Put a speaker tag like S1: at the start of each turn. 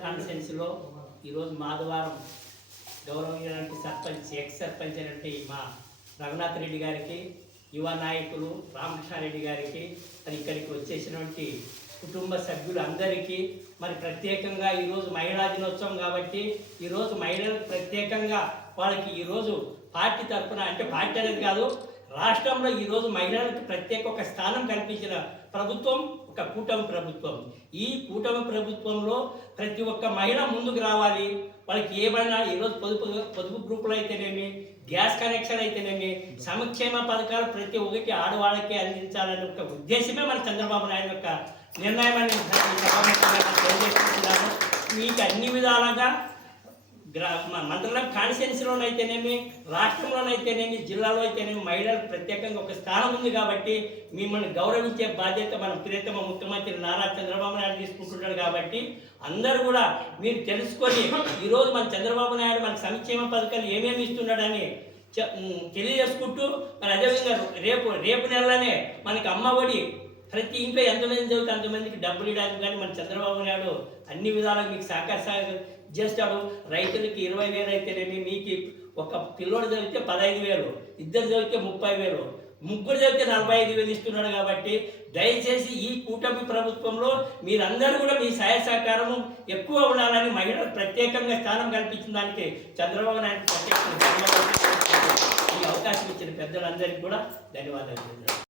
S1: కాన్ఫరెన్స్లో ఈరోజు మాధవారం గౌరవనీయులైన సర్పంచ్ ఎక్స్ సర్పంచ్ అంటే మా రఘునాథ్ రెడ్డి గారికి యువ నాయకులు రామకృష్ణారెడ్డి గారికి మరి ఇక్కడికి వచ్చేసినటువంటి కుటుంబ సభ్యులందరికీ మరి ప్రత్యేకంగా ఈరోజు మహిళా దినోత్సవం కాబట్టి ఈరోజు మహిళలకు ప్రత్యేకంగా వాళ్ళకి ఈరోజు పార్టీ తరఫున అంటే పార్టీ అనేది కాదు రాష్ట్రంలో ఈరోజు మహిళలకు ప్రత్యేక ఒక స్థానం కల్పించిన ప్రభుత్వం ఒక కూటమి ప్రభుత్వం. ఈ కూటమి ప్రభుత్వంలో ప్రతి ఒక్క మహిళ ముందుకు రావాలి. వాళ్ళకి ఏమైనా ఈరోజు పొదుపు పొదుపు గ్రూపులు అయితేనేమి గ్యాస్ కనెక్షన్ అయితేనేమి సంక్షేమ పథకాలు ప్రతి ఒక్కటి ఆడవాళ్ళకి అందించాలనే ఒక ఉద్దేశమే మన చంద్రబాబు నాయుడు యొక్క నిర్ణయం అని మీకు అన్ని విధాలుగా మండలం కాన్స్టిట్యున్సీలోనైతేనేమి రాష్ట్రంలోనైతేనేమి జిల్లాలో అయితేనేమి మహిళలకు ప్రత్యేకంగా ఒక స్థానం ఉంది కాబట్టి మిమ్మల్ని గౌరవించే బాధ్యత మన ప్రియతమ ముఖ్యమంత్రి నారా చంద్రబాబు నాయుడు తీసుకుంటున్నాడు కాబట్టి అందరూ కూడా మీరు తెలుసుకొని ఈరోజు మన చంద్రబాబు నాయుడు మన సంక్షేమ పథకాలు ఏమేమి ఇస్తున్నాడని చె- తెలియజేసుకుంటూ మరి అదేవిధంగా రేపు రేపు నెలలోనే మనకి అమ్మ ఒడి ప్రతి ఇంట్లో ఎంతమంది చదివితే అంతమందికి డబ్బులు ఇవ్వడానికి కానీ మన చంద్రబాబు నాయుడు అన్ని విధాలుగా మీకు సహకార చేస్తాడు. రైతులకి ఇరవై వేలు అయితేనేమి మీకు ఒక పిల్లోడు చదివితే పదహైదు వేలు ఇద్దరు చదివితే ముప్పై వేలు ముగ్గురు చదివితే నలభై ఐదు వేలు ఇస్తున్నాడు కాబట్టి దయచేసి ఈ కూటమి ప్రభుత్వంలో మీరందరూ కూడా మీ సహాయ సహకారము ఎక్కువ ఉండాలని మహిళలకు ప్రత్యేకంగా స్థానం కల్పించిన దానికి చంద్రబాబు నాయుడు ప్రత్యేకంగా ఈ అవకాశం ఇచ్చిన పెద్దలందరికీ కూడా ధన్యవాదాలు.